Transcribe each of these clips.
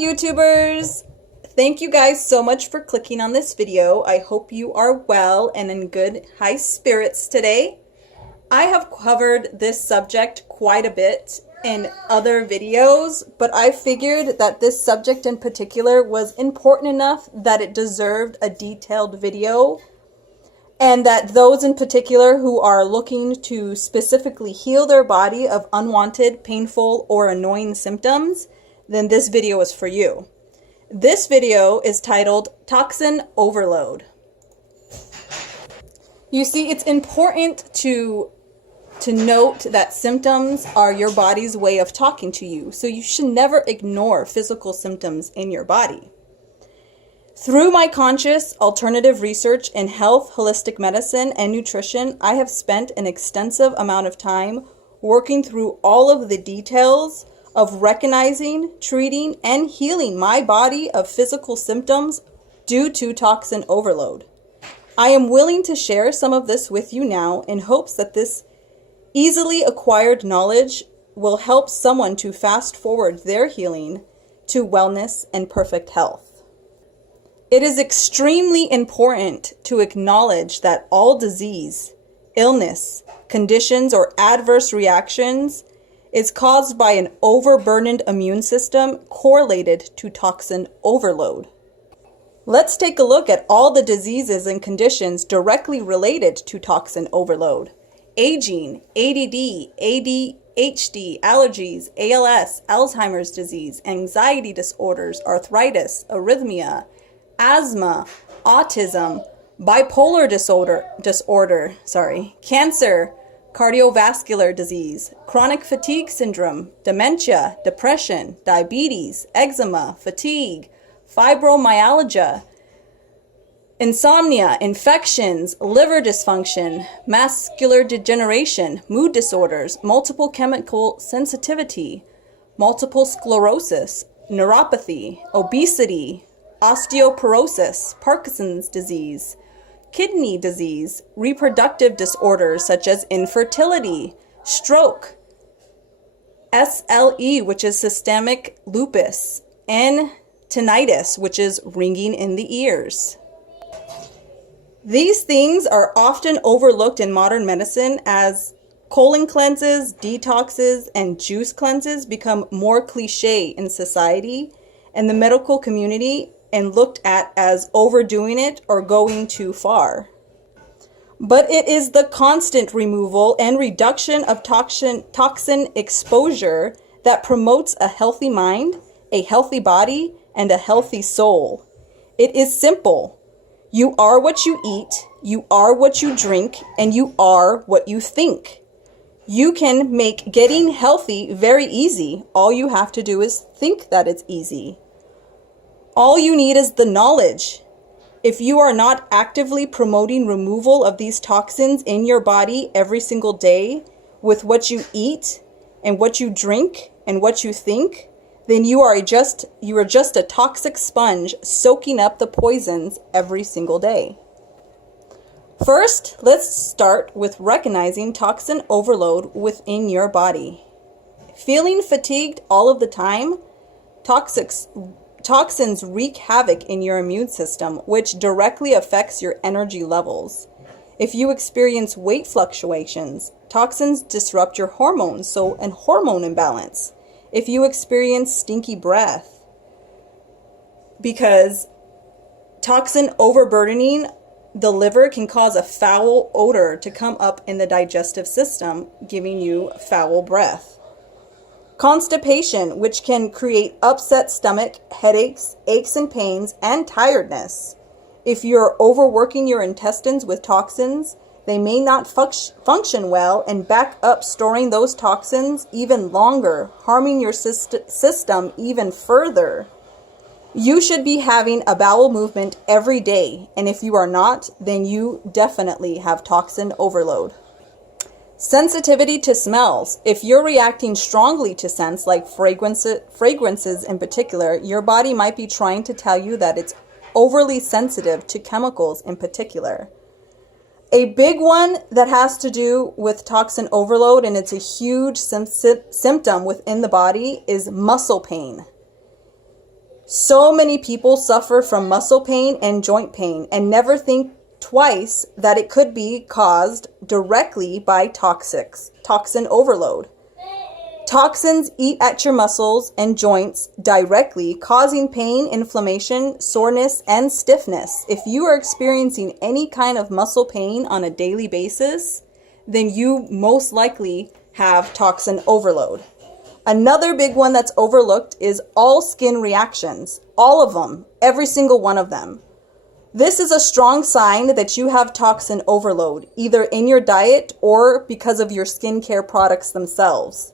YouTubers! Thank you guys so much for clicking on this video. I hope you are well and in good high spirits today. I have covered this subject quite a bit in other videos, but I figured that this subject in particular was important enough that it deserved a detailed video, and that those in particular who are looking to specifically heal their body of unwanted, painful, or annoying symptoms, then this video is for you. This video is titled Toxin Overload. You see, it's important to note that symptoms are your body's way of talking to you, so you should never ignore physical symptoms in your body. Through my conscious alternative research in health, holistic medicine, and nutrition, I have spent an extensive amount of time working through all of the details of recognizing, treating, and healing my body of physical symptoms due to toxin overload. I am willing to share some of this with you now in hopes that this easily acquired knowledge will help someone to fast forward their healing to wellness and perfect health. It is extremely important to acknowledge that all disease, illness, conditions, or adverse reactions is caused by an overburdened immune system correlated to toxin overload. Let's take a look at all the diseases and conditions directly related to toxin overload. Aging, ADD, ADHD, allergies, ALS, Alzheimer's disease, anxiety disorders, arthritis, arrhythmia, asthma, autism, bipolar disorder, cancer, cardiovascular disease, chronic fatigue syndrome, dementia, depression, diabetes, eczema, fatigue, fibromyalgia, insomnia, infections, liver dysfunction, macular degeneration, mood disorders, multiple chemical sensitivity, multiple sclerosis, neuropathy, obesity, osteoporosis, Parkinson's disease, kidney disease, reproductive disorders such as infertility, stroke, SLE, which is systemic lupus, and tinnitus, which is ringing in the ears. These things are often overlooked in modern medicine as colon cleanses, detoxes, and juice cleanses become more cliche in society and the medical community and looked at as overdoing it or going too far. But it is the constant removal and reduction of toxin exposure that promotes a healthy mind, a healthy body, and a healthy soul. It is simple. You are what you eat, you are what you drink, and you are what you think. You can make getting healthy very easy. All you have to do is think that it's easy. All you need is the knowledge. If you are not actively promoting removal of these toxins in your body every single day with what you eat and what you drink and what you think, then you are just a toxic sponge soaking up the poisons every single day. First, let's start with recognizing toxin overload within your body. Feeling fatigued all of the time, toxins wreak havoc in your immune system, which directly affects your energy levels. If you experience weight fluctuations, toxins disrupt your hormones, and hormone imbalance. If you experience stinky breath, because toxin overburdening the liver can cause a foul odor to come up in the digestive system, giving you foul breath. Constipation, which can create upset stomach, headaches, aches and pains, and tiredness. If you're overworking your intestines with toxins, they may not function well and back up storing those toxins even longer, harming your system even further. You should be having a bowel movement every day, and if you are not, then you definitely have toxin overload. Sensitivity to smells. If you're reacting strongly to scents like fragrances in particular, your body might be trying to tell you that it's overly sensitive to chemicals in particular. A big one that has to do with toxin overload, and it's a huge symptom within the body, is muscle pain. So many people suffer from muscle pain and joint pain and never think twice that it could be caused directly by toxin overload. Toxins eat at your muscles and joints directly, causing pain, inflammation, soreness, and stiffness. If you are experiencing any kind of muscle pain on a daily basis, then you most likely have toxin overload. Another big one that's overlooked is all skin reactions. All of them, every single one of them. This is a strong sign that you have toxin overload, either in your diet or because of your skincare products themselves.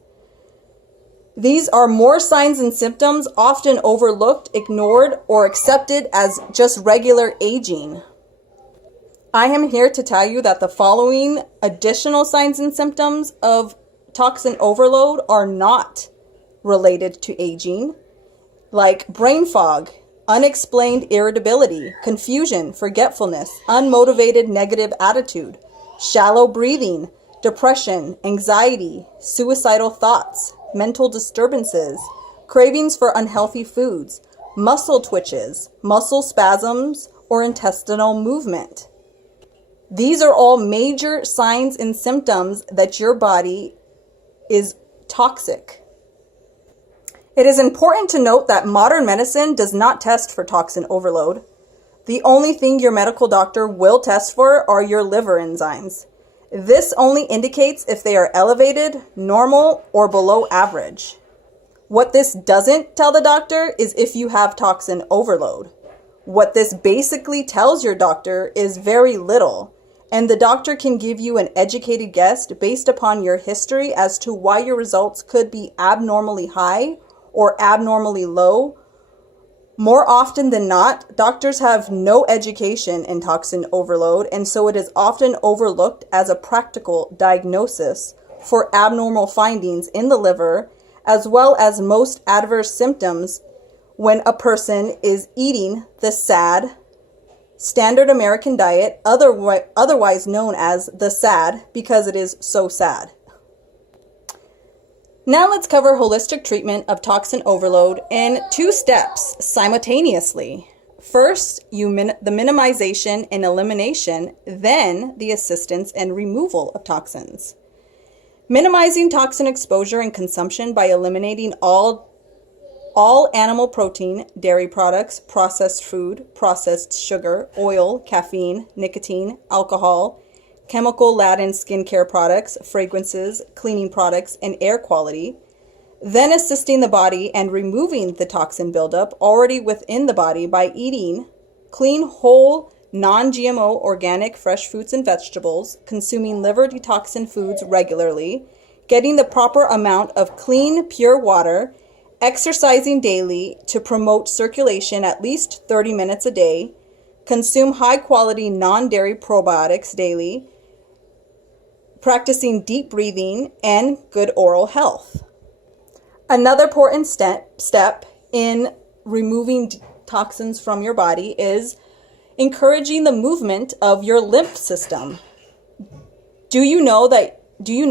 These are more signs and symptoms often overlooked, ignored, or accepted as just regular aging. I am here to tell you that the following additional signs and symptoms of toxin overload are not related to aging, like brain fog, unexplained irritability, confusion, forgetfulness, unmotivated negative attitude, shallow breathing, depression, anxiety, suicidal thoughts, mental disturbances, cravings for unhealthy foods, muscle twitches, muscle spasms, or intestinal movement. These are all major signs and symptoms that your body is toxic. It is important to note that modern medicine does not test for toxin overload. The only thing your medical doctor will test for are your liver enzymes. This only indicates if they are elevated, normal, or below average. What this doesn't tell the doctor is if you have toxin overload. What this basically tells your doctor is very little, and the doctor can give you an educated guess based upon your history as to why your results could be abnormally high or abnormally low. More often than not, doctors have no education in toxin overload, and so it is often overlooked as a practical diagnosis for abnormal findings in the liver, as well as most adverse symptoms when a person is eating the SAD, standard American diet, otherwise known as the SAD, because it is so sad. Now let's cover holistic treatment of toxin overload in 2 steps simultaneously. First, the minimization and elimination, then the assistance and removal of toxins. Minimizing toxin exposure and consumption by eliminating all animal protein, dairy products, processed food, processed sugar, oil, caffeine, nicotine, alcohol, chemical-laden skincare products, fragrances, cleaning products, and air quality, then assisting the body and removing the toxin buildup already within the body by eating clean, whole, non-GMO, organic, fresh fruits and vegetables, consuming liver detoxin foods regularly, getting the proper amount of clean, pure water, exercising daily to promote circulation at least 30 minutes a day, consume high-quality non-dairy probiotics daily, practicing deep breathing, and good oral health. Another important step in removing toxins from your body is encouraging the movement of your lymph system. Do you know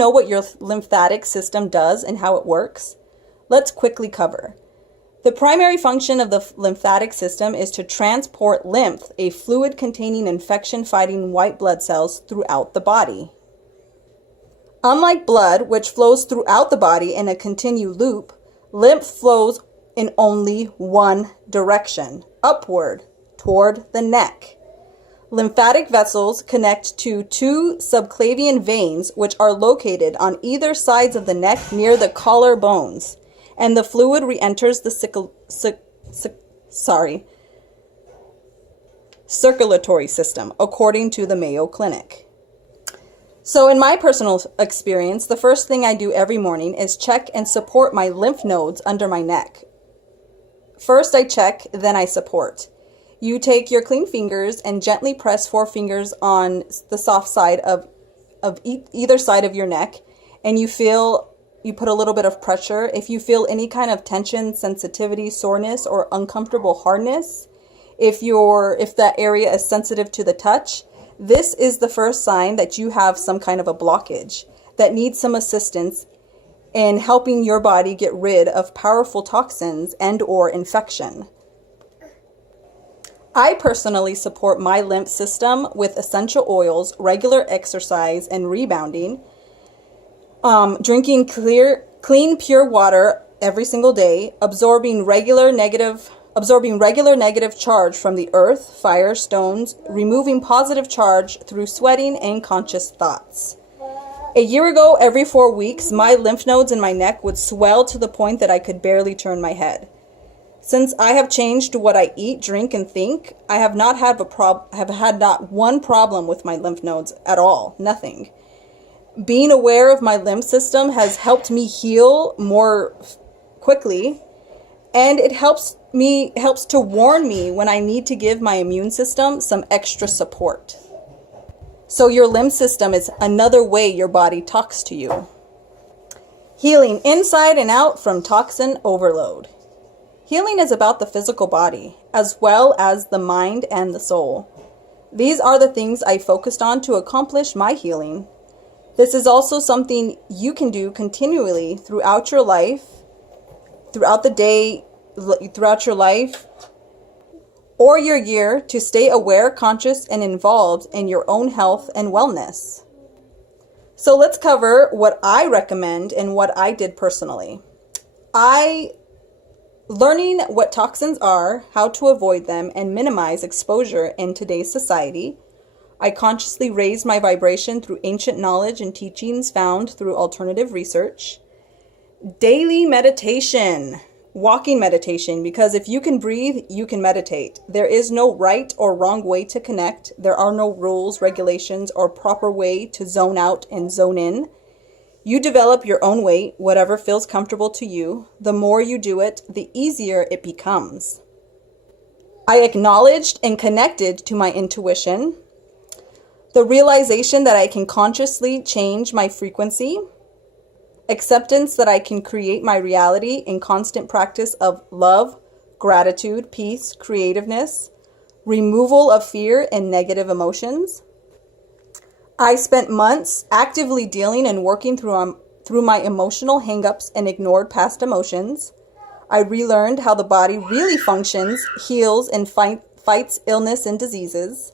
what your lymphatic system does and how it works? Let's quickly cover. The primary function of the lymphatic system is to transport lymph, a fluid containing infection-fighting white blood cells, throughout the body. Unlike blood, which flows throughout the body in a continued loop, lymph flows in only one direction, upward, toward the neck. Lymphatic vessels connect to 2 subclavian veins, which are located on either sides of the neck near the collarbones, and the fluid re-enters the circulatory system, according to the Mayo Clinic. So in my personal experience, the first thing I do every morning is check and support my lymph nodes under my neck. First I check, then I support. You take your clean fingers and gently press 4 fingers on the soft side of either side of your neck, and you put a little bit of pressure. If you feel any kind of tension, sensitivity, soreness, or uncomfortable hardness, if that area is sensitive to the touch, this is the first sign that you have some kind of a blockage that needs some assistance in helping your body get rid of powerful toxins and or infection. I personally support my lymph system with essential oils, regular exercise, and rebounding. Drinking clean, pure water every single day, absorbing regular negative charge from the earth, fire, stones, removing positive charge through sweating and conscious thoughts. A year ago, every 4 weeks, my lymph nodes in my neck would swell to the point that I could barely turn my head. Since I have changed what I eat, drink, and think, I have not had not one problem with my lymph nodes at all. Nothing. Being aware of my lymph system has helped me heal more quickly, and it helps to warn me when I need to give my immune system some extra support. So your lymph system is another way your body talks to you. Healing inside and out from toxin overload. Healing is about the physical body, as well as the mind and the soul. These are the things I focused on to accomplish my healing. This is also something you can do continually throughout your life, throughout the day, throughout your life, or your year, to stay aware, conscious, and involved in your own health and wellness. So let's cover what I recommend and what I did personally. Learning what toxins are, how to avoid them, and minimize exposure in today's society. I consciously raised my vibration through ancient knowledge and teachings found through alternative research. Daily meditation. Walking meditation, because if you can breathe, you can meditate. There is no right or wrong way to connect. There are no rules, regulations, or proper way to zone out and zone in. You develop your own way, whatever feels comfortable to you. The more you do it, the easier it becomes. I acknowledged and connected to my intuition. The realization that I can consciously change my frequency. Acceptance that I can create my reality in constant practice of love, gratitude, peace, creativeness, removal of fear and negative emotions. I spent months actively dealing and working through my emotional hangups and ignored past emotions. I relearned how the body really functions, heals, and fights illness and diseases.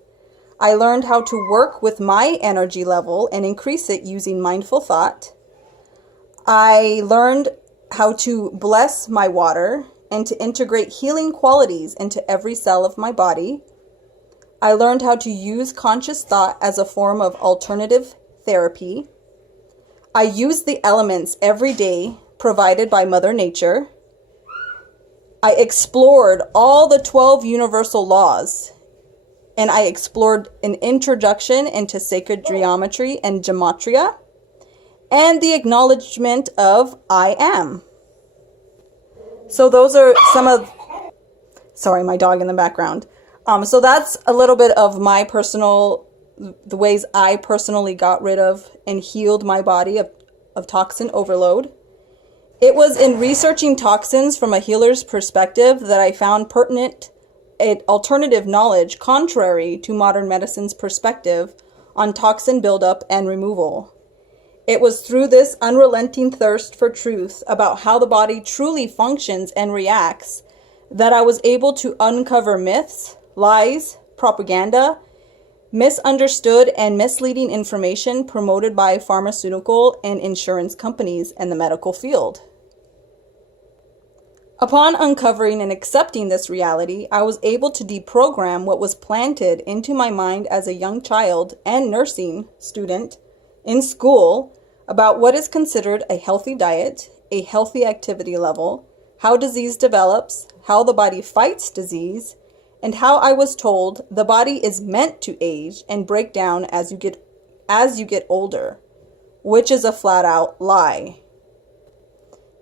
I learned how to work with my energy level and increase it using mindful thought. I learned how to bless my water and to integrate healing qualities into every cell of my body. I learned how to use conscious thought as a form of alternative therapy. I used the elements every day provided by Mother Nature. I explored all the 12 universal laws, and I explored an introduction into sacred geometry and gematria, and the acknowledgement of I am. So those are some of, sorry, my dog in the background. So that's a little bit of the ways I personally got rid of and healed my body of toxin overload. It was in researching toxins from a healer's perspective that I found pertinent alternative knowledge contrary to modern medicine's perspective on toxin buildup and removal. It was through this unrelenting thirst for truth about how the body truly functions and reacts that I was able to uncover myths, lies, propaganda, misunderstood and misleading information promoted by pharmaceutical and insurance companies and the medical field. Upon uncovering and accepting this reality, I was able to deprogram what was planted into my mind as a young child and nursing student in school about what is considered a healthy diet, a healthy activity level, how disease develops, how the body fights disease, and how I was told the body is meant to age and break down as you get older, which is a flat-out lie.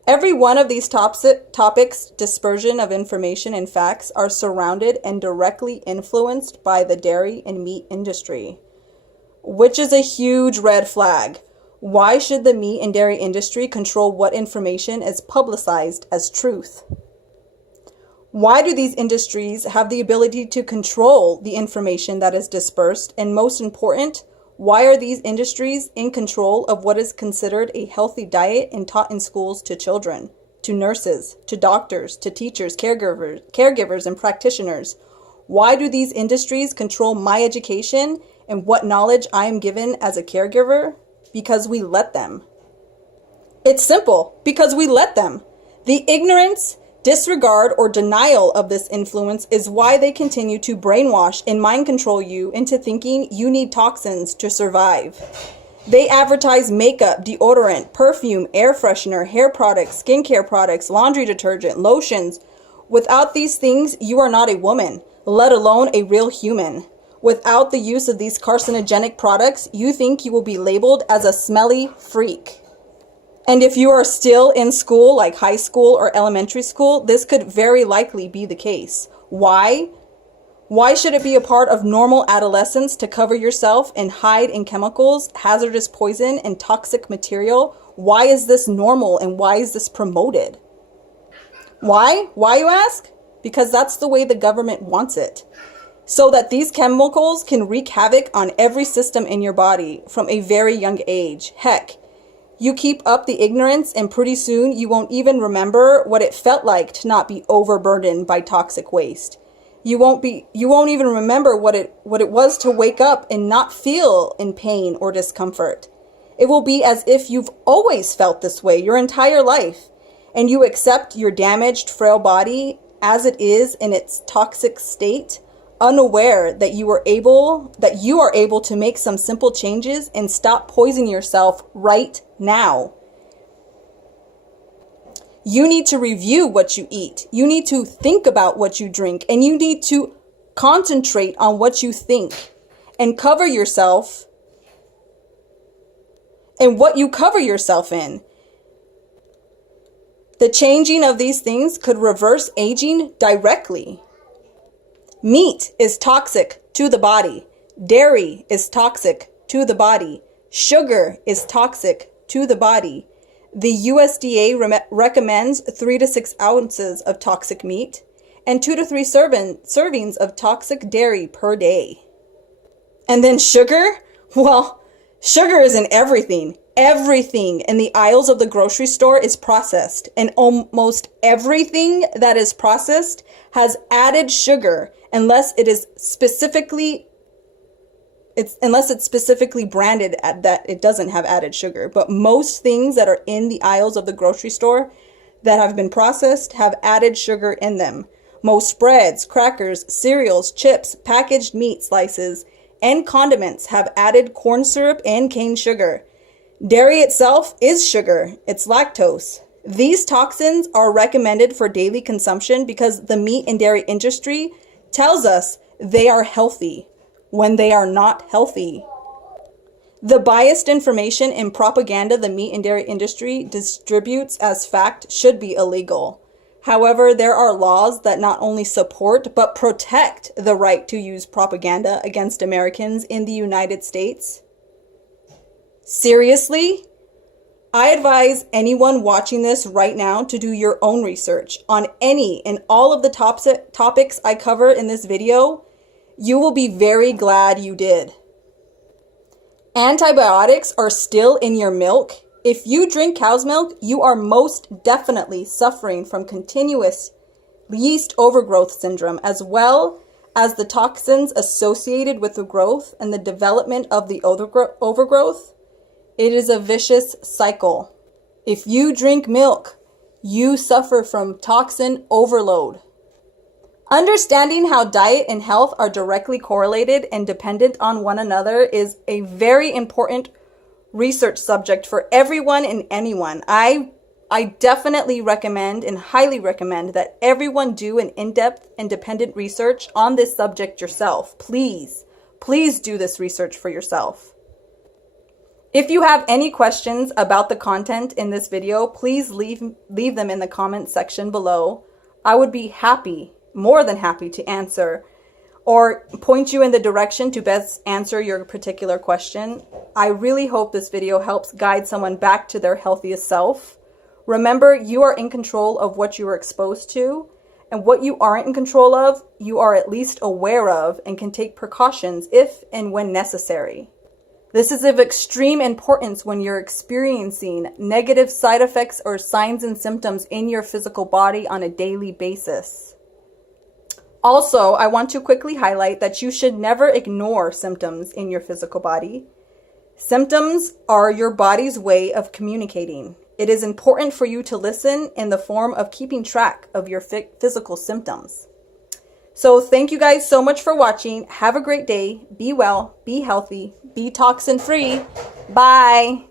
Every one of these topics, dispersion of information and facts, are surrounded and directly influenced by the dairy and meat industry, which is a huge red flag. Why should the meat and dairy industry control what information is publicized as truth? Why do these industries have the ability to control the information that is dispersed? And most important, why are these industries in control of what is considered a healthy diet and taught in schools to children, to nurses, to doctors, to teachers, caregivers, and practitioners? Why do these industries control my education and what knowledge I am given as a caregiver? Because we let them. It's simple, because we let them. The ignorance, disregard, or denial of this influence is why they continue to brainwash and mind control you into thinking you need toxins to survive. They advertise makeup, deodorant, perfume, air freshener, hair products, skincare products, laundry detergent, lotions. Without these things, you are not a woman, let alone a real human. Without the use of these carcinogenic products, you think you will be labeled as a smelly freak. And if you are still in school, like high school or elementary school, this could very likely be the case. Why? Why should it be a part of normal adolescence to cover yourself and hide in chemicals, hazardous poison, and toxic material? Why is this normal and why is this promoted? Why? Why, you ask? Because that's the way the government wants it. So that these chemicals can wreak havoc on every system in your body from a very young age. Heck, you keep up the ignorance and pretty soon you won't even remember what it felt like to not be overburdened by toxic waste. You won't even remember what it was to wake up and not feel in pain or discomfort. It will be as if you've always felt this way your entire life, and you accept your damaged, frail body as it is in its toxic state, unaware that you are able to make some simple changes and stop poisoning yourself right now. You need to review what you eat. You need to think about what you drink, and you need to concentrate on what you think and cover yourself and what you cover yourself in. The changing of these things could reverse aging directly. Meat is toxic to the body. Dairy is toxic to the body. Sugar is toxic to the body. The USDA recommends 3 to 6 ounces of toxic meat and 2 to 3 servings of toxic dairy per day. And then sugar? Well, sugar is in everything. Everything in the aisles of the grocery store is processed, and almost everything that is processed has added sugar unless it's specifically branded that it doesn't have added sugar. But most things that are in the aisles of the grocery store that have been processed have added sugar in them. Most breads, crackers, cereals, chips, packaged meat slices, and condiments have added corn syrup and cane sugar. Dairy itself is sugar. It's lactose. These toxins are recommended for daily consumption because the meat and dairy industry tells us they are healthy when they are not healthy. The biased information and propaganda the meat and dairy industry distributes as fact should be illegal. However, there are laws that not only support but protect the right to use propaganda against Americans in the United States. Seriously? I advise anyone watching this right now to do your own research on any and all of the topics I cover in this video. You will be very glad you did. Antibiotics are still in your milk. If you drink cow's milk, you are most definitely suffering from continuous yeast overgrowth syndrome, as well as the toxins associated with the growth and the development of the overgrowth. It is a vicious cycle. If you drink milk, you suffer from toxin overload. Understanding how diet and health are directly correlated and dependent on one another is a very important research subject for everyone and anyone. I definitely recommend and highly recommend that everyone do an in-depth, independent research on this subject yourself. Please do this research for yourself. If you have any questions about the content in this video, please leave them in the comments section below. I would be more than happy to answer or point you in the direction to best answer your particular question. I really hope this video helps guide someone back to their healthiest self. Remember, you are in control of what you are exposed to, and what you aren't in control of, you are at least aware of and can take precautions if and when necessary. This is of extreme importance when you're experiencing negative side effects or signs and symptoms in your physical body on a daily basis. Also, I want to quickly highlight that you should never ignore symptoms in your physical body. Symptoms are your body's way of communicating. It is important for you to listen in the form of keeping track of your physical symptoms. So thank you guys so much for watching. Have a great day. Be well, be healthy, be toxin free. Bye.